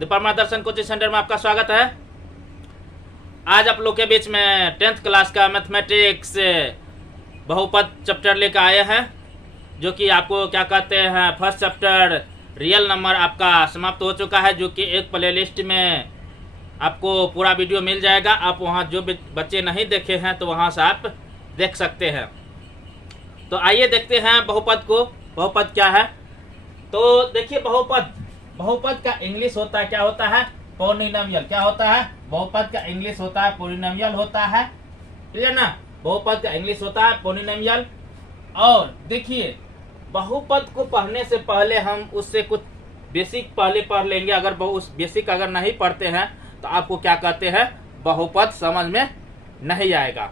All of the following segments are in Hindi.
दीपा दर्शन कोचिंग सेंटर में आपका स्वागत है। आज आप लोग के बीच में 10th क्लास का मैथमेटिक्स बहुपद चैप्टर लेकर आए हैं, जो कि आपको क्या कहते हैं फर्स्ट चैप्टर रियल नंबर आपका समाप्त हो चुका है, जो कि एक प्लेलिस्ट में आपको पूरा वीडियो मिल जाएगा। आप वहां जो बच्चे नहीं देखे हैं तो वहां से आप देख सकते हैं। तो आइए देखते हैं बहुपद को। बहुपद क्या है तो देखिए, बहुपद का इंग्लिश होता है, क्या होता है? पॉलिनोमियल। क्या होता है? बहुपद का इंग्लिश होता है पॉलिनोमियल होता है, क्लियर ना? बहुपद का इंग्लिश होता है पॉलिनोमियल। और देखिए, बहुपद को पढ़ने से पहले हम उससे कुछ बेसिक पहले पढ़ लेंगे। अगर उस बेसिक अगर नहीं पढ़ते हैं तो आपको क्या कहते हैं बहुपद समझ में नहीं आएगा।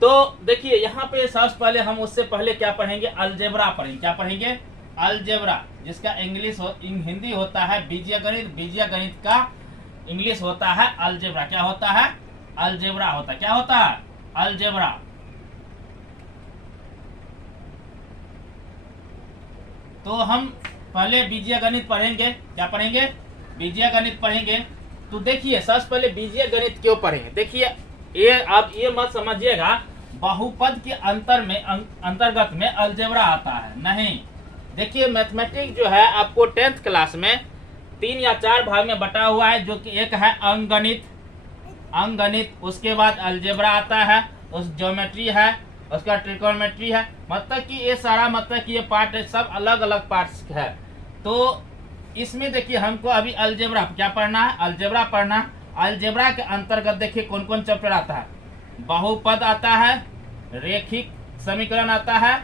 तो देखिए, यहाँ पे सबसे पहले हम उससे पहले क्या पढ़ेंगे? अलजेब्रा पढ़ेंगे। क्या पढ़ेंगे? अलजेब्रा, जिसका इंग्लिश हिंदी होता है बीजीयगणित। बीजीयगणित का इंग्लिश होता है अलजेब्रा। क्या होता है? अलजेब्रा होता है। क्या होता है? अलजेब्रा। तो हम पहले बीजीयगणित पढ़ेंगे। क्या पढ़ेंगे? बीजीयगणित पढ़ेंगे। तो देखिए, सबसे पहले बीजीयगणित क्यों पढ़ेंगे? देखिए, ये आप ये मत समझिएगा बहुपद के अंतर्गत में अलजेब्रा आता है, नहीं। देखिए, मैथमेटिक्स जो है आपको 10th क्लास में 3 या 4 भाग में बटा हुआ है, जो कि एक है अंकगणित, उसके बाद अलजेब्रा आता है, उस ज्योमेट्री है, उसका ट्रिकोनोमेट्री है। मतलब कि ये सारा मतलब कि ये पार्ट सब अलग अलग पार्ट्स है। तो इसमें देखिए, हमको अभी अलजेब्रा क्या पढ़ना है? अलजेब्रा पढ़ना। अलजेब्रा के अंतर्गत देखिए कौन कौन चैप्टर आता है। बहुपद आता है, रेखिक समीकरण आता है,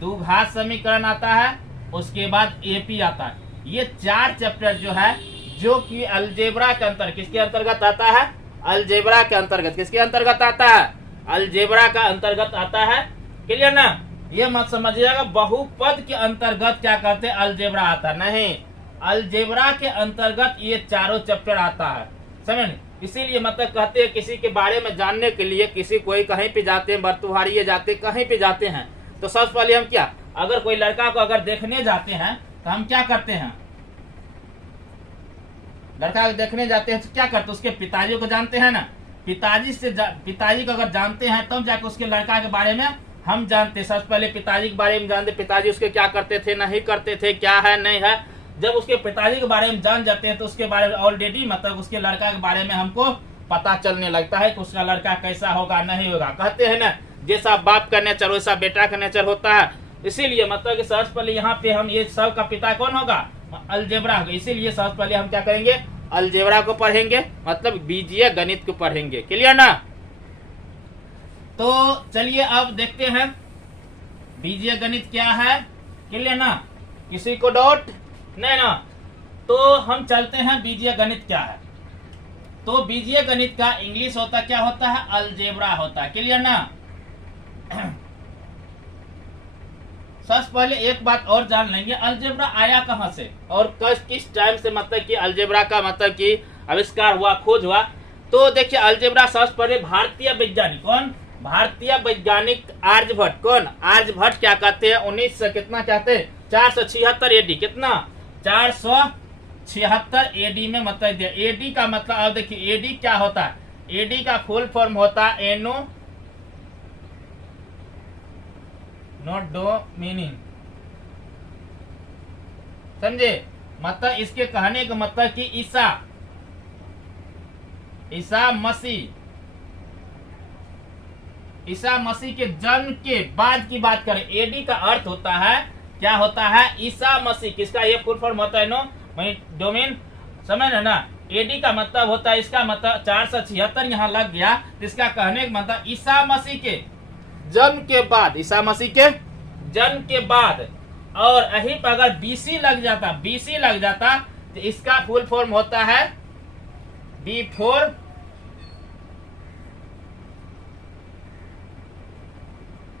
द्विघात समीकरण आता है, उसके बाद एपी आता है। ये 4 चैप्टर जो है, जो कि अलजेब्रा के अंतर्गत किसके अंतर्गत आता है? अलजेब्रा के अंतर्गत। किसके अंतर्गत आता है? अलजेब्रा का अंतर्गत आता है, क्लियर ना? ये मत समझिएगा बहुपद के अंतर्गत क्या कहते हैं अलजेब्रा आता है, नहीं। अलजेब्रा के अंतर्गत ये चारों चैप्टर आता है, समझ? इसीलिए मतलब कहते हैं किसी के बारे में जानने के लिए किसी कोई कहीं पे जाते हैं, बरतुहारिये जाते, कहीं पे जाते हैं, तो सबसे पहले हम क्या, अगर कोई लड़का को अगर देखने जाते हैं तो हम क्या करते हैं? लड़का को देखने जाते हैं तो क्या करते हैं? उसके पिताजी को जानते हैं ना। पिताजी को अगर जानते हैं तब जाके उसके लड़का के बारे में हम जानते हैं। सबसे पहले पिताजी के बारे में जानते, पिताजी उसके क्या करते थे, नहीं करते थे, क्या है नहीं है। जब उसके पिताजी के बारे में जान जाते हैं तो उसके बारे में ऑलरेडी मतलब उसके लड़का के बारे में हमको पता चलने लगता है कि उसका लड़का कैसा होगा, नहीं होगा। कहते हैं ना, जैसा बाप का नेचर वैसा बेटा का नेचर होता है। इसीलिए मतलब कि सबसे पहले यहाँ पे हम ये सब का पिता कौन होगा? अलजेब्रा होगा। इसीलिए सबसे पहले हम क्या करेंगे? अलजेब्रा को पढ़ेंगे, मतलब बीजीय गणित को पढ़ेंगे, क्लियर ना? तो चलिए अब देखते हैं बीजीय गणित क्या है, क्लियर ना? किसी को डाउट नहीं ना? तो हम चलते हैं बीजीय गणित क्या है। तो बीजीय गणित का इंग्लिश होता क्या होता है? अलजेब्रा होता है, क्लियर ना? सबसे पहले एक बात और जान लेंगे, अलजेब्रा आया कहां से और किस टाइम से मतलब कि अलजेब्रा का मतलब कि आविष्कार हुआ, खोज हुआ। तो देखिए, अलजेब्रा सबसे पहले भारतीय वैज्ञानिक कौन? भारतीय वैज्ञानिक आर्यभट्ट। कौन? आर्यभट्ट क्या कहते हैं? 1900 कितना कहते हैं? 476 एडी। कितना? 476 एडी में मतलब दिया। एडी का मतलब अब देखिए, एडी क्या होता है? एडी का फुल फॉर्म होता है एनो नॉट डो मीनिंग, समझे? मतलब इसके कहने का मतलब कि ईसा मसीह के जन्म के बाद की बात करें। एडी का अर्थ होता है, क्या होता है? ईसा मसीह। किसका ये फुल फॉर्म होता है? नो डोमेन, समझ ना? एडी का मतलब होता है, इसका मतलब 476 यहाँ लग गया, तो इसका कहने का मतलब ईसा मसीह के जन्म के बाद, ईसा मसीह के जन्म के बाद। और यहीं पर अगर बीसी लग जाता तो इसका फुल फॉर्म होता है बिफोर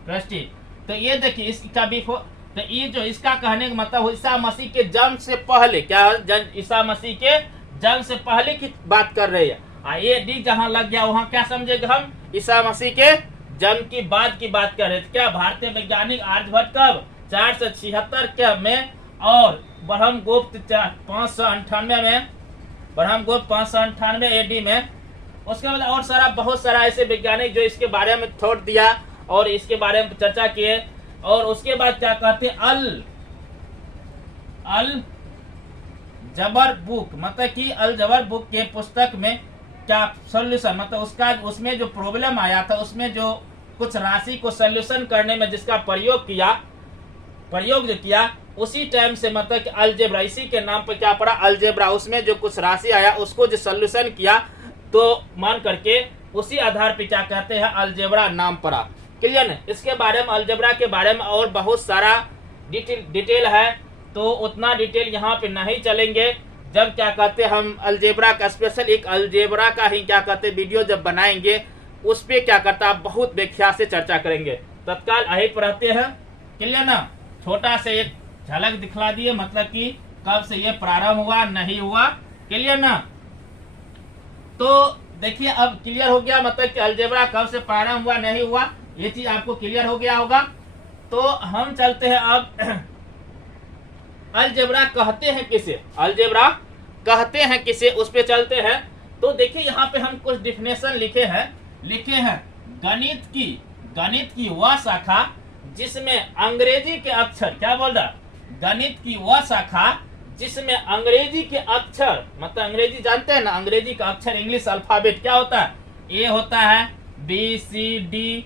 क्राइस्ट। तो ये देखिए, इसका बिफोर, तो ये जो इसका कहने का मतलब ईसा मसीह के जन्म से पहले, क्या ईसा मसीह के जन्म से पहले की बात कर रहे हैं। ये डी जहां लग गया वहां क्या समझेगा हम? ईसा मसीह के जन्म की बात कर रहे थे। क्या भारतीय वैज्ञानिक आर्यभट्ट कब 476 के में, और ब्रह्मगुप्त 598 में, ब्रह्मगुप्त 598 एडी में। उसके बाद और सारा बहुत सारा ऐसे वैज्ञानिक जो इसके बारे में थॉट दिया और इसके बारे में चर्चा किए। और उसके बाद क्या कहते हैं, अल जबर बुक, मतलब कि अल जबर बुक के पुस्तक में क्या सोल्यूशन, मतलब उसका उसमें जो प्रॉब्लम आया था, उसमें जो कुछ राशि को सोल्यूशन करने में जिसका प्रयोग जो किया, उसी टाइम से मतलब कि अलजेब्रा, इसी के नाम पर क्या पड़ा, अलजेब्रा। उसमें जो कुछ राशि आया उसको जो सोल्यूशन किया तो मान करके उसी आधार पे क्या कहते हैं, अलजेब्रा नाम पड़ा। क्लियर है। इसके बारे में, अलजेब्रा के बारे में और बहुत सारा डिटेल है, तो उतना डिटेल यहाँ पे नहीं चलेंगे। जब क्या कहते हैं हम अलजेब्रा का स्पेशल एक अलजेब्रा का ही क्या कहते हैं वीडियो जब बनाएंगे, उस पे क्या करता है बहुत व्याख्या से चर्चा करेंगे। तत्काल यही पर रहते हैं। क्लियर ना। छोटा से एक झलक दिखला दिए, मतलब कि कब से ये प्रारंभ हुआ, नहीं हुआ। क्लियर ना। तो देखिए अब क्लियर हो गया, मतलब कि अलजेब्रा कब से प्रारंभ हुआ, नहीं हुआ, ये चीज आपको क्लियर हो गया होगा। तो हम चलते हैं अब अलजेब्रा कहते हैं किसे, अलजेब्रा कहते हैं किसे, उस पे चलते हैं। तो देखिए यहाँ पे हम कुछ डिफिनेशन लिखे हैं गणित की वह शाखा जिसमें अंग्रेजी के अक्षर, क्या बोल रहा, गणित की वह शाखा जिसमें अंग्रेजी के अक्षर, मतलब अंग्रेजी जानते हैं ना, अंग्रेजी का अक्षर इंग्लिश अल्फाबेट क्या होता है, ए होता है, B C D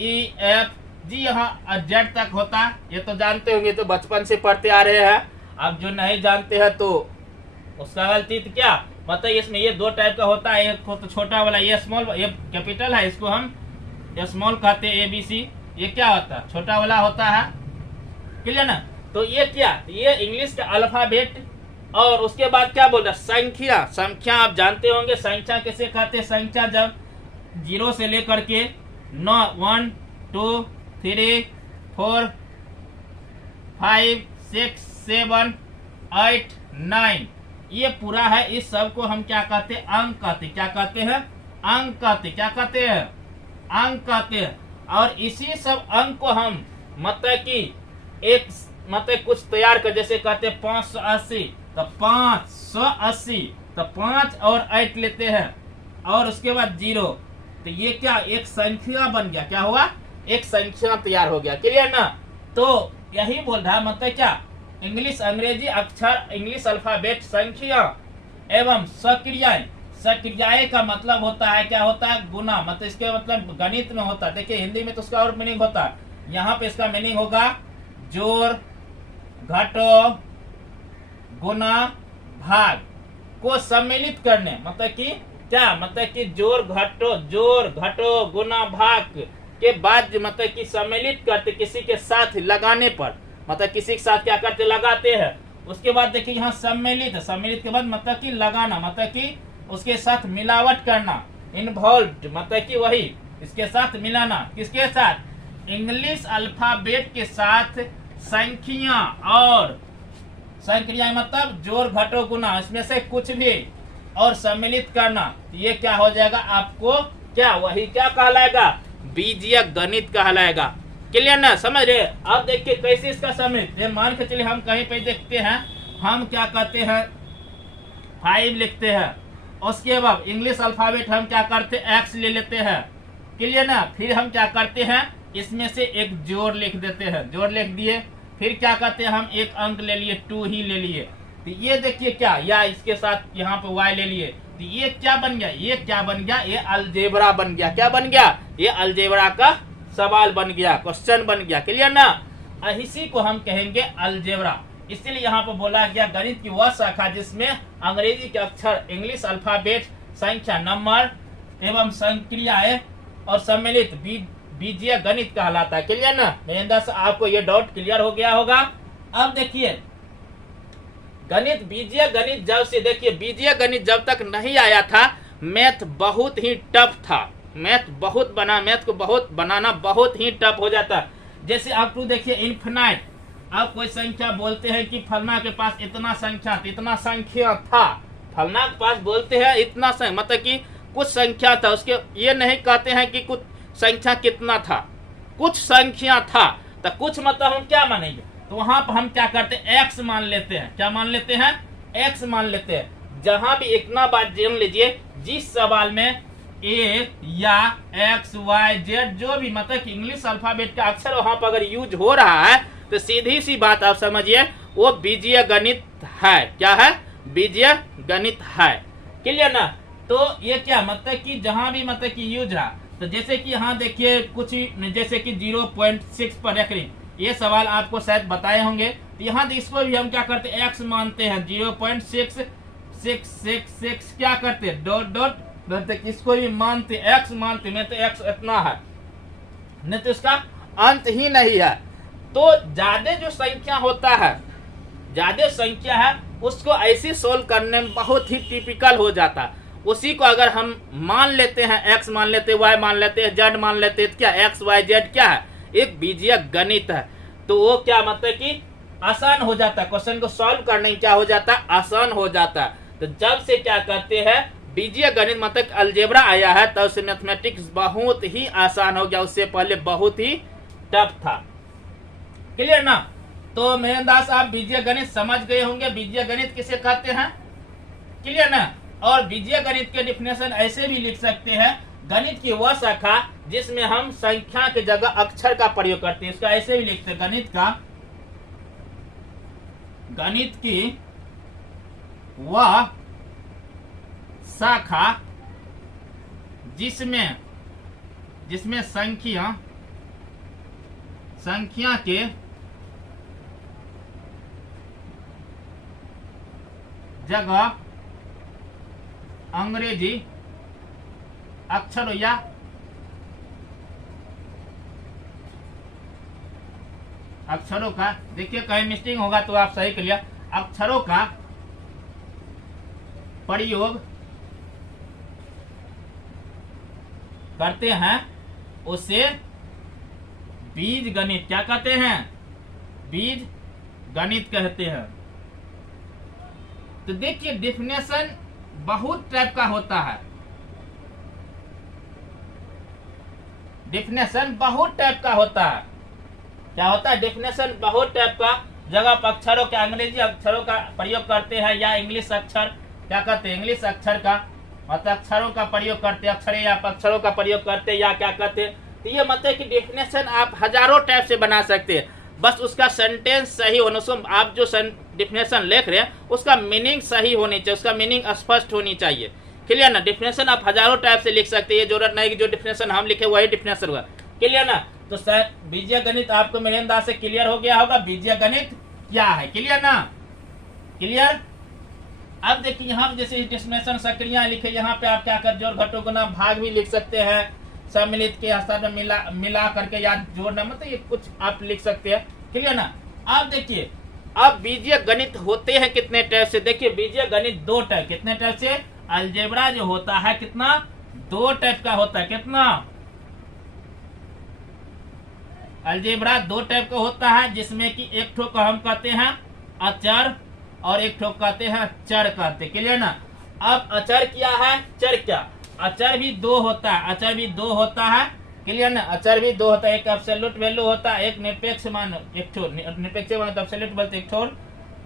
E F G, यहाँ जेड तक होता है। ये तो जानते होंगे, तो बचपन से पढ़ते आ रहे हैं। अब जो नहीं जानते हैं तो उसका गलती तो क्या, मतलब इसमें ये दो टाइप का होता है। एक तो छोटा वाला, ये स्मॉल, ये कैपिटल है, इसको हम स्मॉल कहते हैं, ABC। ये क्या होता है, छोटा वाला होता है। क्लियर ना। तो ये क्या, ये इंग्लिश का अल्फाबेट। और उसके बाद क्या बोल रहा, संख्या आप जानते होंगे। संख्या कैसे कहते हैं, संख्या जब 0 से लेकर के 1 2 3 4 5 6 7 8 9 ये पूरा है। इस सब को हम क्या कहते हैं, अंक कहते, क्या कहते हैं, अंक कहते, क्या कहते हैं, अंक कहते हैं। और इसी सब अंक को हम मतलब कि एक मतलब कुछ तैयार कर, जैसे कहते हैं 580, तो 580, तो 5 और 8 लेते हैं और उसके बाद 0, तो ये क्या एक संख्या बन गया, क्या हुआ, एक संख्या तैयार हो गया। क्लियर ना। तो यही बोल रहा है, मतलब क्या, इंग्लिश अंग्रेजी अक्षर, इंग्लिश अल्फाबेट, संख्या एवं सक्रियाएं का मतलब होता है, क्या होता है, गुना। मतलब इसके मतलब गणित में होता है। देखिए हिंदी में तो उसका और मीनिंग होता है, यहाँ पे इसका मीनिंग होगा जोड़ घटो गुना भाग को सम्मिलित करने। मतलब कि क्या, मतलब कि जोड़ घटो गुना भाग के बाद मतलब कि सम्मिलित करते, किसी के साथ लगाने पर, मतलब किसी के साथ क्या करते, लगाते हैं। उसके बाद देखिए यहाँ सम्मिलित के बाद मतलब कि लगाना, मतलब कि उसके साथ मिलावट करना, इन्वॉल्व, मतलब कि वही इसके साथ मिलाना, किसके साथ, इंग्लिश अल्फाबेट के साथ संख्या और संक्रिया, मतलब जोड़ घटो गुना, इसमें से कुछ भी और सम्मिलित करना। ये क्या हो जाएगा आपको, क्या वही क्या कहलाएगा, बीजीय गणित कहलाएगा। क्लियर ना, समझ रहे। अब देखिए कैसे इसका सम्मिलित, मान के चलिए हम कहीं पे देखते हैं, हम क्या कहते हैं 5 लिखते हैं, उसके बाद इंग्लिश अल्फाबेट हम क्या करते हैं, एक्स ले लेते हैं। क्लियर ना। फिर हम क्या करते हैं, इसमें से एक जोड़ लिख देते हैं, जोड़ लिख दिए। फिर क्या करते हैं, हम एक अंक ले लिए, 2 ही ले लिए, तो ये देखिए क्या, या इसके साथ यहाँ पे y ले लिए, तो ये क्या बन गया, ये क्या बन गया, ये अलजेब्रा बन गया। क्या बन गया, ये अलजेब्रा का सवाल बन गया, क्वेश्चन बन गया। क्लियर ना। इसी को हम कहेंगे अलजेब्रा। इसलिए यहाँ पर बोला गया गणित की वह शाखा जिसमें अंग्रेजी के अक्षर, इंग्लिश अल्फाबेट, संख्या, नंबर एवं संक्रियाएं और सम्मिलित बीजीय गणित कहलाता है। क्लियर ना। नरेंद्र से आपको ये डाउट क्लियर हो गया होगा। अब देखिए गणित, बीजीय गणित जब से, देखिए बीजीय गणित जब तक नहीं आया था, मैथ बहुत ही टफ था। मैथ को बहुत बनाना बहुत ही टफ हो जाता। जैसे आप तो देखिए इन्फिनाइट, आप कोई संख्या बोलते हैं कि फलना के पास इतना संख्या था, फलना के पास बोलते हैं इतना संख्या, मतलब कि कुछ संख्या था, उसके ये नहीं कहते हैं कि कुछ संख्या कितना था, कुछ संख्या था। तो कुछ मतलब हम क्या मानेंगे, तो वहां पर हम क्या करते हैं, एक्स मान लेते हैं। क्या मान लेते हैं, एक्स मान लेते हैं। जहां भी इतना बात जान लीजिए, जिस सवाल में ए या एक्स वाई जेड जो भी मतलब कि इंग्लिश अल्फाबेट का अक्षर वहां पर अगर यूज हो रहा है तो सीधी सी बात आप समझिए वो बीजीय गणित है। क्या है, बीजीय गणित है। क्लियर ना। तो ये क्या मतलब कि जहां भी मतलब कि यूज रहा, तो जैसे कि यहाँ देखिए कुछ जैसे कि 0.6 पर रख रही, ये सवाल आपको शायद बताए होंगे। तो यहाँ इसको भी हम क्या करते हैं, एक्स मानते हैं। 0.666 क्या करते हैं, डॉट डॉट इसको भी मानते, एक्स मानते। में तो एक्स इतना है, नहीं तो इसका अंत ही नहीं है। तो ज्यादा जो संख्या होता है, ज्यादा संख्या है, उसको ऐसे सोल्व करने में बहुत ही टिपिकल हो जाता है। उसी को अगर हम मान लेते हैं, एक्स मान लेते हैं, वाई मान लेते हैं, जेड मान लेते हैं, तो क्या एक्स वाई जेड क्या है, एक बीजीय गणित है। तो वो क्या मतलब कि आसान हो जाता है, क्वेश्चन को सॉल्व करने में क्या हो जाता है, आसान हो जाता है। तो जब से क्या करते हैं, बीजीय गणित मतलब अलजेब्रा आया है, तब से मैथमेटिक्स बहुत ही आसान हो गया। उससे पहले बहुत ही टफ था। क्लियर ना। तो मेहनदास आप बीजीय गणित समझ गए होंगे, बीजीय गणित किसे कहते हैं। क्लियर ना। और बीजीय गणित के डिफिनेशन ऐसे भी लिख सकते हैं, गणित की वह शाखा जिसमें हम संख्या की जगह अक्षर का प्रयोग करते हैं। इसका ऐसे भी लिखते हैं, गणित की वह शाखा जिसमें संख्या के जगह अंग्रेजी अक्षरों या अक्षरों का, देखिए कहीं मिस्टेक होगा तो आप सही करिए, अक्षरों का प्रयोग करते हैं, उसे बीज गणित क्या कहते हैं, बीज गणित कहते हैं। तो देखिए डिफिनेशन बहुत टाइप का होता है, डिफिनेशन बहुत टाइप का होता है। क्या होता है, डिफिनेशन बहुत टाइप का, जगह पर अक्षरों के अंग्रेजी अक्षरों का प्रयोग करते हैं या इंग्लिश अक्षर क्या कहते हैं, इंग्लिश अक्षर का मतलब अक्षरों का प्रयोग करते, अक्षर या अक्षरों का प्रयोग करते या क्या कहते हैं। तो ये मतलब कि डिफिनेशन आप हजारों टाइप से बना सकते हैं, बस उसका सेंटेंस सही होना, उसको आप जो डिफिनेशन लिख रहे हैं उसका मीनिंग सही होनी चाहिए, उसका मीनिंग स्पष्ट होनी चाहिए। क्लियर ना। डिफिनेशन आप हजारों टाइप से लिख सकते हैं, जरूरत नहीं कि जो डिफिनेशन हम लिखे वही डिफिनेशन हुआ। क्लियर ना। तो सर बीजीय गणित आपको मेरे अंदाज से क्लियर हो गया होगा, बीजीय गणित क्या है। क्लियर ना। क्लियर। अब देखिए यहाँ जैसे डिफिनेशन सक्रिया लिखे, यहाँ पे आप क्या कर जोड़ घटों गुना भाग भी लिख सकते हैं, सम्मिलित के हस्ताक्षर में मिला करके या जोड़ना, मतलब ये कुछ आप लिख सकते हैं। क्लियर ना। अब देखिए अब बीजीय गणित होते हैं कितने टाइप से, देखिए बीजीय गणित दो टाइप, कितने टाइप से, अलजेब्रा जो होता है कितना, दो टाइप का होता है। कितना, अलजेब्रा दो टाइप का होता है, जिसमें कि एक ठो को हम कहते हैं अचर और एक ठो कहते हैं चर कहते। क्लियर ना। अब अचर क्या है, चर क्या, अचर भी दो होता है, अचर भी दो होता है। क्लियर ना। अचर भी दो होता है, एक एब्सोल्यूट वैल्यू होता है, एक निरपेक्ष मान, एक ठो निरपेक्ष मान तो एब्सोल्यूट बोलते, एक ठो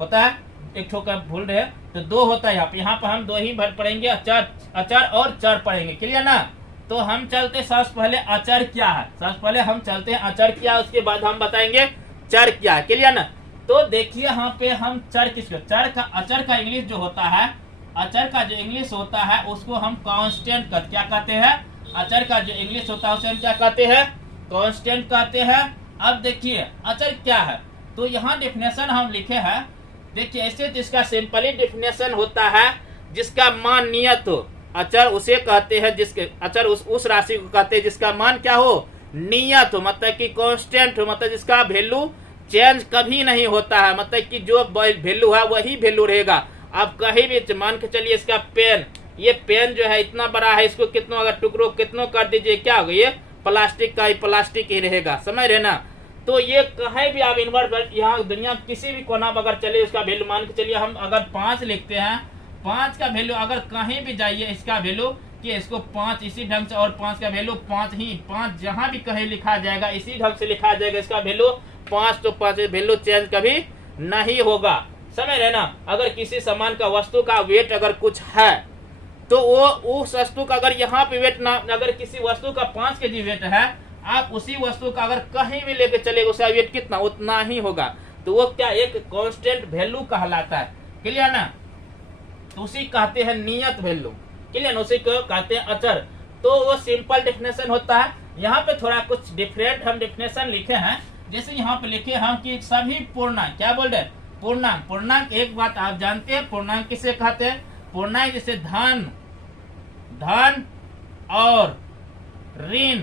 होता है, एक ठो का भूल रहे, तो दो होता है। यहाँ पे हम दो ही भर पढ़ेंगे, अचर और चर पढ़ेंगे। क्लियर ना। तो हम चलते सबसे पहले अचर क्या है, सबसे पहले हम चलते हैं अचर क्या, उसके बाद हम बताएंगे चर क्या है। क्लियर ना। तो देखिए यहाँ पे हम चर किसको, चर का, अचर का इंग्लिश जो होता है, अचर का जो इंग्लिश होता है उसको हम कांस्टेंट कर क्या कहते हैं, अचर का जो इंग्लिश होता है उसे हम क्या कहते हैं, कांस्टेंट कहते हैं। अब देखिए अचर क्या है, तो यहाँ डिफिनेशन हम लिखे हैं, देखिए ऐसे जिसका सिंपली डिफिनेशन होता है जिसका मान नियत हो, अचर उसे कहते हैं, जिसके अचर उस राशि को कहते हैं जिसका मान क्या हो, नियत हो, मतलब कि कांस्टेंट हो, मतलब जिसका वैल्यू चेंज कभी नहीं होता है, मतलब कि जो वैल्यू है वही वैल्यू रहेगा। आप कहीं भी मान के चलिए इसका पेन, ये पेन जो है इतना बड़ा है, इसको कितनों अगर टुकड़ों कितनों कर दीजिए क्या होगा, ये प्लास्टिक का ही प्लास्टिक ही रहेगा, समझ रहे ना। तो ये कहीं भी आप इन्वर्ट यहाँ दुनिया किसी भी कोना में अगर चलिए इसका वैल्यू मान के चलिए हम अगर 5 लिखते हैं, 5 का वैल्यू अगर कहीं भी जाइए इसका वैल्यू कि इसको 5 इसी ढंग से, और 5 का वैल्यू 5 ही, 5 जहां भी कहीं लिखा जाएगा इसी ढंग से लिखा जाएगा, इसका वैल्यू 5 तो 5 वैल्यू चेंज कभी नहीं होगा। समझ रहे ना। अगर किसी सामान का वस्तु का वेट अगर कुछ है तो वो उस वस्तु का अगर यहाँ पे वेट ना, अगर किसी वस्तु का 5 kg वेट है, आप उसी वस्तु का अगर कहीं भी लेके चले उसका वेट कितना उतना ही होगा। तो वो क्या एक कांस्टेंट वैल्यू कहलाता है। क्लियर ना। तो उसी कहते हैं नियत वैल्यू। क्लियर ना। उसी को कहते हैं अचर। तो वो सिंपल डेफिनेशन होता है। यहाँ पे थोड़ा कुछ डिफरेंट हम डेफिनेशन लिखे हैं। जैसे यहाँ पे लिखे हम कि सभी पूर्णांक, क्या बोल रहे हैं, पूर्णांक। पूर्णांक एक बात आप जानते हैं, पूर्णांक किसे कहते हैं, पूर्णांक जैसे धन और ऋण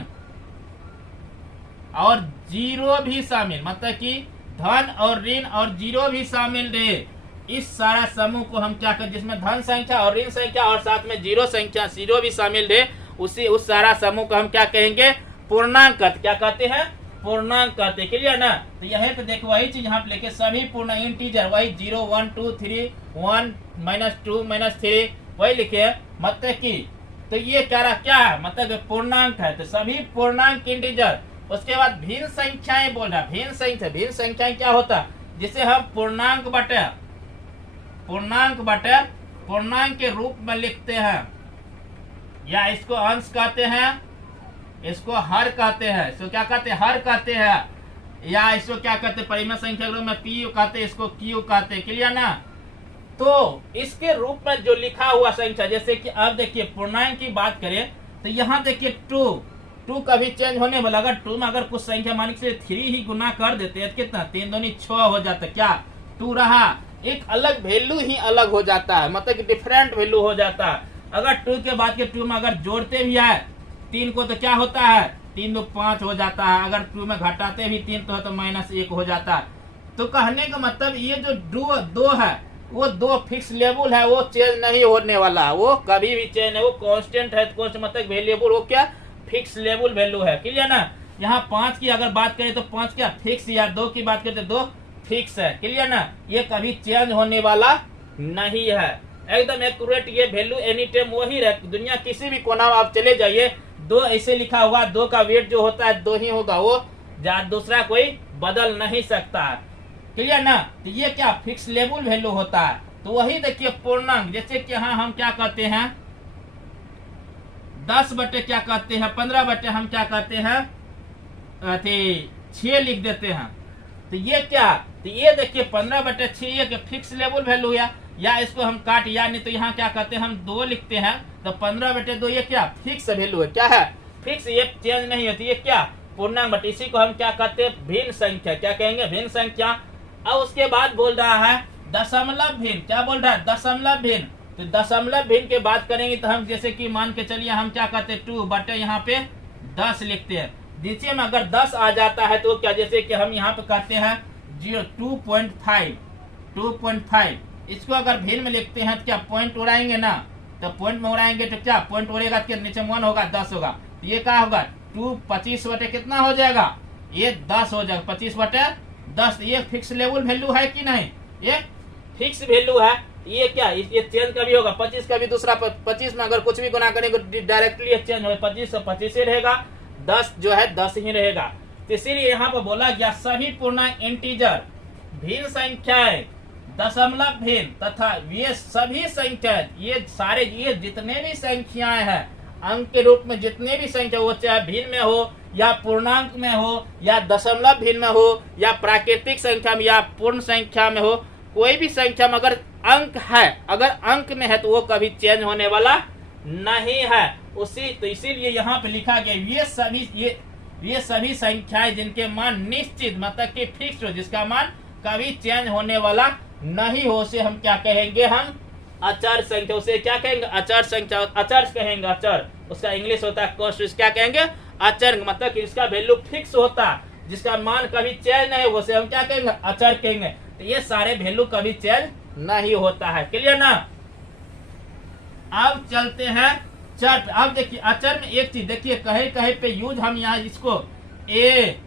और जीरो भी शामिल, मतलब कि धन और ऋण और जीरो भी शामिल रहे, इस सारा समूह को हम क्या करें, जिसमें धन संख्या और ऋण संख्या और साथ में जीरो संख्या जीरो भी शामिल रहे, उस सारा समूह को हम क्या कहेंगे, पूर्णांक कहते। क्या कहते हैं, पूर्णांक कहते। क्लियर ना। तो यहीं पे देखो वही चीज यहाँ पे लेके सभी पूर्ण इंटीजर, वही 0 1 2 3 1 -2 -3 वही लिखे, मतलब कि तो ये क्या है, मतलब पूर्णांक है। तो सभी पूर्णांक इंटीजर। उसके बाद भिन्न संख्याएं बोल रहा है, भिन्न संख्याएं क्या होता है, जिसे हम पूर्णांक बटे पूर्णांक के रूप में लिखते हैं, या इसको अंश कहते हैं, इसको हर कहते हैं, इसको क्या कहते हैं, हर कहते हैं, या इसको क्या कहते हैं, परिमेय संख्या के रूप में पी कहते हैं, इसको क्यू कहते हैं। क्लियर ना। तो इसके रूप में जो लिखा हुआ संख्या, जैसे कि अब देखिए पूर्णांक की बात करें तो यहाँ देखिए 2 कभी चेंज होने वाला। अगर 2 में अगर कुछ संख्या मान के 3 ही गुना कर देते हैं, कितना 3 दूनी 6 हो जाता है, क्या 2 रहा, एक अलग वैल्यू ही अलग हो जाता है, मतलब कि डिफरेंट वैल्यू हो जाता है। अगर 2 के बाद के 2 में अगर जोड़ते भी है 3 को तो क्या होता है, 3 2 5 हो जाता है। अगर 2 में घटाते भी 3 तो -1 हो जाता है। तो कहने का मतलब ये जो दो है वो 2 फिक्स लेवल है, वो चेंज नहीं होने वाला, वो कभी भी चेंज है, वो कांस्टेंट है। कांस्टेंट मतलब वेरिएबल, वो क्या फिक्स लेवल वैल्यू है। क्लियर ना। यहाँ 5 की अगर बात करें तो 5 क्या फिक्स, या 2 की बात करें तो 2 फिक्स है। क्लियर ना। ये कभी चेंज होने वाला नहीं है, एकदम एक्यूरेट ये वैल्यू एनी टाइम वही रहे। दुनिया किसी भी कोना में आप चले जाइए, 2 ऐसे लिखा हुआ, 2 का वेट जो होता है 2 ही होगा, वो दूसरा कोई बदल नहीं सकता है। क्लियर ना। तो ये क्या फिक्स लेवल वैल्यू होता है। तो वही देखिए पूर्णांक, जैसे कि यहाँ हम क्या कहते हैं 10 बटे क्या कहते हैं 15 बटे हम क्या कहते हैं 6 लिख देते हैं। तो ये क्या, तो ये देखिए 15 बटे 6 ये फिक्स लेवल वैल्यू है, या इसको हम काट, या नहीं तो यहाँ क्या कहते हैं हम 2 लिखते हैं, तो 15 बटे 2 ये क्या फिक्स वैल्यू है, क्या है फिक्स, ये चेंज नहीं होती, ये क्या पूर्णांक बटे। इसी को हम क्या कहते हैं भिन्न संख्या, क्या कहेंगे भिन्न संख्या। अब उसके बाद बोल रहा है दशमलव भिन्न, क्या बोल रहा है दशमलव भिन्न। तो दशमलव भिन्न के बात करेंगे तो हम जैसे कि मान के चलिए हम क्या कहते हैं 2 बटे यहाँ पे 10 लिखते हैं। नीचे में अगर 10 आ जाता है तो क्या, जैसे कि हम यहाँ पे कहते हैं 2.5, इसको अगर भिन्न में लिखते हैं तो क्या पॉइंट उड़ाएंगे ना, तो पॉइंट में उड़ाएंगे तो क्या पॉइंट उड़ेगा तो नीचे 1 होगा 10 होगा। तो ये क्या होगा 2 25 बटे कितना हो जाएगा, ये 10 हो जाएगा, 25 बटे 10। ये फिक्स लेवल वैल्यू है कि नहीं, ये फिक्स वैल्यू है। ये क्या, ये चेंज कभी होगा, 25 का भी दूसरा 25 में अगर कुछ भी गुना करेंगे डायरेक्टली ये चेंज होगा, 25 से 25 ही रहेगा, 10 जो है 10 ही रहेगा। तो इसीलिए यहाँ पर बोला गया सभी पूर्णांक इंटीजर भिन्न संख्याएं दशमलव भिन्न तथा ये सभी संख्या, ये सारे ये जितने भी संख्याएं हैं अंक के रूप में, जितने भी संख्या हो, चाहे भिन्न में हो या पूर्णांक में हो या दशमलव भिन्न में हो या प्राकृतिक संख्या में या पूर्ण संख्या में हो, कोई भी संख्या में अगर अंक है, अगर अंक में है तो वो कभी चेंज होने वाला नहीं है। तो इसीलिए यहाँ पे लिखा गया ये सभी संख्याएं जिनके मान निश्चित मतलब कि फिक्स हो, जिसका मान कभी चेंज होने वाला नहीं हो, उसे हम क्या कहेंगे, हम अचर संख्या, उसे क्या कहेंगे अचर संख्या, अचर कहेंगे अचर। उसका इंग्लिश होता है कॉन्स्टेंट, क्या कहेंगे अचर, मतलब कि इसका वैल्यू फिक्स होता है, जिसका मान कभी चेंज नहीं हो, उसे हम क्या कहेंगे अचर कहेंगे। तो ये सारे वैल्यू कभी चेंज नहीं होता है। क्लियर ना। अब चलते हैं चर पे। अब देखिए अचर में एक चीज देखिए, कहीं कहीं पे यूज हम यहाँ इसको ए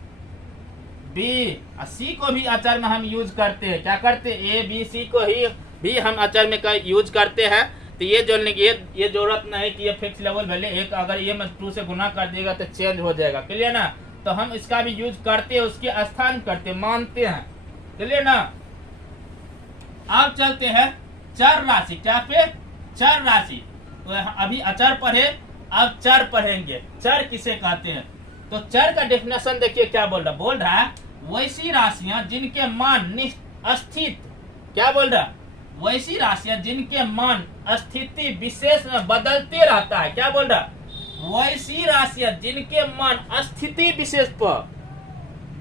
बी सी को भी अचर में हम यूज करते हैं, क्या करते हैं ए बी सी को ही भी हम अचर में यूज करते हैं। तो ये जो ये जरूरत नहीं कि ये फिक्स लेवल वैल्यू, एक अगर ये में 2 से गुना कर देगा तो चेंज हो जाएगा। क्लियर ना। तो हम इसका भी यूज करते हैं, उसके स्थान करते मानते हैं। चलिए ना, अब चलते हैं चर राशि। क्या पे? चर राशि। तो अभी अचर पढ़े, अब चर पढ़ेंगे। चर किसे कहते हैं? तो चर का डेफिनेशन देखिए क्या बोल रहा है वैसी राशियां जिनके मान स्थित, क्या बोल रहा है? वैसी राशियां जिनके मान स्थिति विशेष में बदलते रहता है। क्या बोल रहा है? वैसी राशियां जिनके मान स्थिति विशेष पर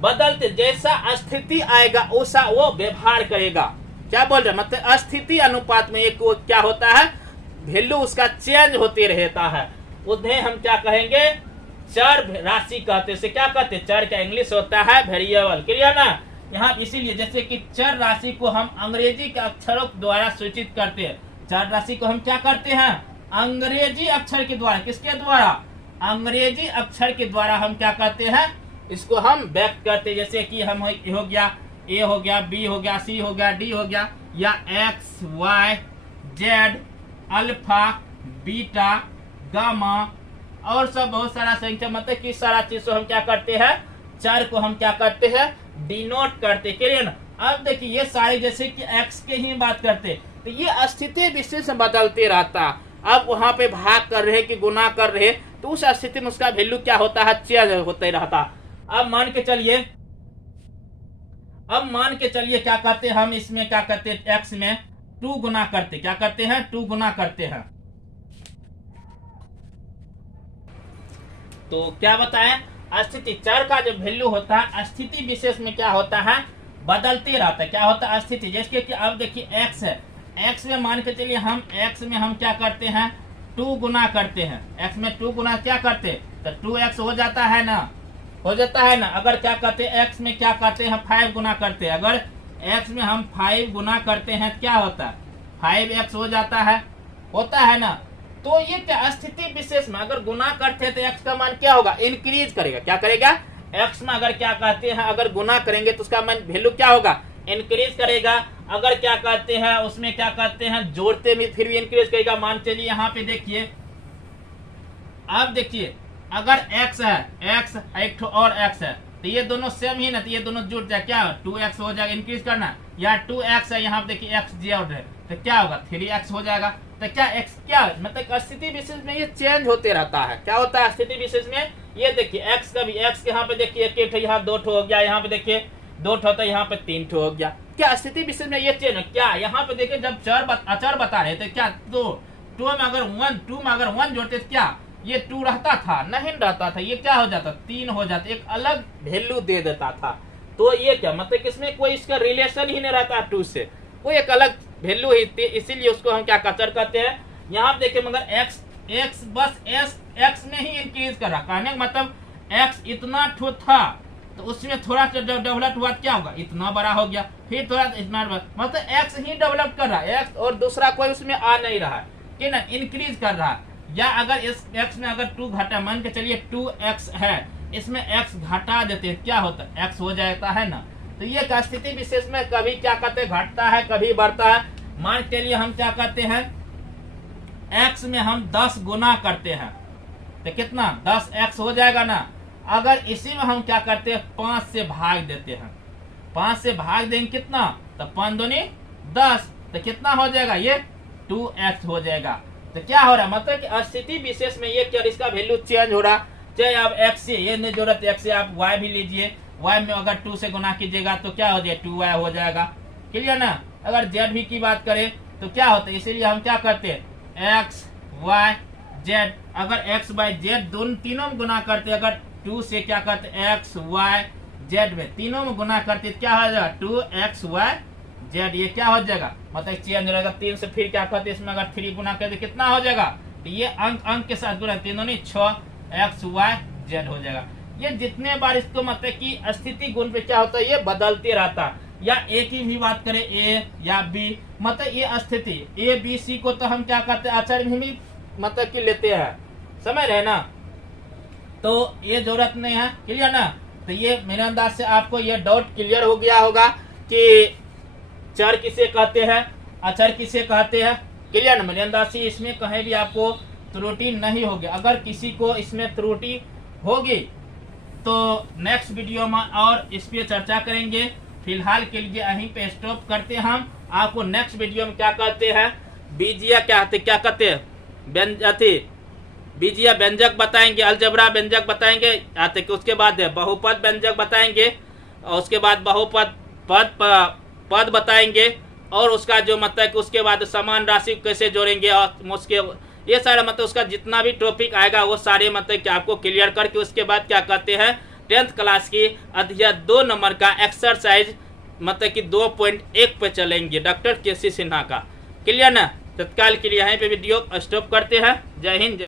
बदलते, जैसा स्थिति आएगा वैसा वो व्यवहार करेगा। क्या बोल रहे? मतलब स्थिति अनुपात में एक वो क्या होता है, वैल्यू उसका चेंज होते रहता है, उन्हें हम क्या कहेंगे? चर राशि कहते हैं। क्या कहते हैं? चर का इंग्लिश होता है वेरिएबल। क्लियर ना? यहाँ इसीलिए जैसे कि चर राशि को हम अंग्रेजी के अक्षरों द्वारा सूचित करते हैं। चर राशि को हम क्या करते हैं? अंग्रेजी अक्षर के द्वारा। किसके द्वारा? अंग्रेजी अक्षर के द्वारा हम क्या कहते हैं? इसको हम व्यक्त करते हैं। जैसे कि हम हो गया ए हो गया, बी हो गया, सी हो गया, डी हो गया, या X Y Z alpha beta gamma और सब बहुत सारा संख्या, मतलब कि सारा चीज को हम क्या करते हैं? चर को हम क्या करते हैं? डिनोट करते। क्लियर ना? अब देखिए ये सारे जैसे कि एक्स के ही बात करते, तो ये स्थिति विशेष बदलते रहता। अब वहां पे भाग कर रहे कि गुना कर रहे, तो उस स्थिति में उसका वैल्यू क्या होता है? चेंज होते रहता। अब मान के चलिए क्या करते हैं हम इसमें? क्या करते हैं? एक्स में 2 गुना करते। क्या करते हैं? 2 गुना करते हैं। तो क्या बताएं? स्थिति चर का जो वैल्यू होता है स्थिति विशेष में क्या होता है? बदलते रहता है। क्या होता है? स्थिति। जैसे कि अब देखिए एक्स है, एक्स में मान के चलिए हम एक्स में हम क्या करते हैं? 2 गुना करते हैं। एक्स में 2 गुना क्या करते? तो 2x हो जाता है ना, हो जाता है ना। अगर क्या करते हैं एक्स में क्या करते हैं? 5 गुना करते हैं। अगर एक्स में हम 5 गुना करते हैं क्या होता है? 5x हो जाता है, होता है ना। तो ये क्या स्थिति विशेष में अगर गुना करते हैं तो एक्स का मान क्या होगा? इंक्रीज करेगा। क्या करेगा? एक्स में अगर क्या कहते हैं अगर गुना करेंगे तो उसका मान वैल्यू क्या होगा? इंक्रीज करेगा। अगर क्या कहते हैं उसमें क्या कहते हैं जोड़ते में फिर भी इंक्रीज करेगा। मान चलिए यहाँ पे देखिए, अब देखिए अगर x है, x एक और x है, तो ये दोनों सेम ही ना, तो ये दोनों जुड़ जाए क्या? 2x हो जाएगा, इंक्रीज करना। या 2x है, यहाँ पे देखिए x जोड़ है तो क्या होगा? 3x हो जाएगा। तो क्या x क्या मतलब स्थिति विशेष में ये चेंज होते रहता है। क्या होता है स्थिति विशेष में? ये देखिए x का भी, x के यहाँ पे देखिए एक यहाँ 2 हो गया, यहाँ पे देखिए 2 तो यहाँ पे 3 हो गया। क्या स्थिति विशेष में ये चेंज है? क्या यहाँ पे देखिए जब अचर बता रहे थे क्या, तो 2 में अगर 1 जोड़ते क्या ये 2 रहता था? नहीं रहता था। ये क्या हो जाता? 3 हो जाता, एक अलग वैल्यू दे देता था। तो ये क्या मतलब इसमें कोई इसका रिलेशन ही नहीं रहता 2 से, कोई एक अलग वैल्यू ही थी, इसीलिए उसको हम क्या कचर कहते हैं। यहाँ देखिए मगर x बस x में ही इंक्रीज कर रहा। कहने का मतलब x इतना ठो था तो उसमें थोड़ा डेवलप हुआ, क्या होगा? इतना बड़ा हो गया, फिर थोड़ा इतना बड़ा, मतलब x ही डेवलप कर रहा है, x और दूसरा कोई उसमें आ नहीं रहा है कि ना, इंक्रीज कर रहा है। या अगर इस x में अगर 2 घटा, मान के चलिए 2x है, इसमें x घटा देते हैं क्या होता है? x हो जाता है ना। तो ये स्थिति विशेष में कभी क्या कहते हैं घटता है, कभी बढ़ता है। मान के लिए हम क्या कहते हैं x में हम 10 गुना करते हैं तो कितना? 10x हो जाएगा ना। अगर इसी में हम क्या करते हैं 5 से भाग देते हैं, 5 से भाग देंगे कितना? तो 5 दूनी 10, तो कितना हो जाएगा? ये 2x हो जाएगा। तो क्या हो रहा है मतलब कि स्थिति विशेष में ये क्या इसका वैल्यू चेंज हो रहा। चाहे आप x से, ये नहीं जरूरत x से आप y भी लीजिए, y में अगर 2 से गुना कीजिएगा तो क्या हो जाएगा? 2y हो जाएगा। क्लियर ना? अगर z भी की बात करें तो क्या होता है, इसीलिए हम क्या करते हैं x y z, अगर x y z तीनों में गुना करते, अगर 2 से क्या करते x y z में तीनों में गुना करते क्या हो जाएगा? 2x y z। ये क्या हो जाएगा मतलब चेंज रहेगा। 3 से फिर क्या करते इसमें अगर 3 गुना करते कितना हो जाएगा? तो ये अंक के साथ गुना, तीनों नहीं 6x y z हो जाएगा। ये जितने बार इसको मतलब कि स्थिति गुण पे क्या होता है ये बदलते रहता। या ए की भी बात करें ए या बी, मतलब ये स्थिति ए बी सी को तो हम क्या करते हैं आचार्य भी मतलब कि लेते हैं, समझ रहे ना। तो ये जरूरत नहीं है। क्लियर ना? तो ये मेरे अंदाज से आपको ये डाउट क्लियर हो गया होगा कि चर किसे कहते हैं, अचर किसे कहते हैं। क्लियर ना? मेरे अंदाज से इसमें कहीं भी आपको त्रुटि नहीं होगी। अगर किसी को इसमें त्रुटि होगी तो नेक्स्ट वीडियो में और इस पे चर्चा करेंगे। फिलहाल के लिए यहीं पे स्टॉप करते हैं। हम आपको नेक्स्ट वीडियो में क्या कहते हैं, बीजिया क्या कहते हैं बीजिया व्यंजक बताएंगे, अलजबरा व्यंजक बताएंगे आते कि उसके बाद बहुपद व्यंजक बताएंगे, और उसके बाद बहुपद पद बताएंगे, और उसका जो मतलब कि उसके बाद समान राशि कैसे जोड़ेंगे, और उसके ये सारा मतलब उसका जितना भी टॉपिक आएगा वो सारे मतलब कि आपको क्लियर करके उसके बाद क्या कहते हैं 10th क्लास की अध्याय 2 नंबर का एक्सरसाइज मतलब कि 2.1 पे चलेंगे डॉक्टर के सी सिन्हा का। क्लियर ना? तत्काल के लिए यहीं पे वीडियो स्टॉप करते हैं। जय हिंद।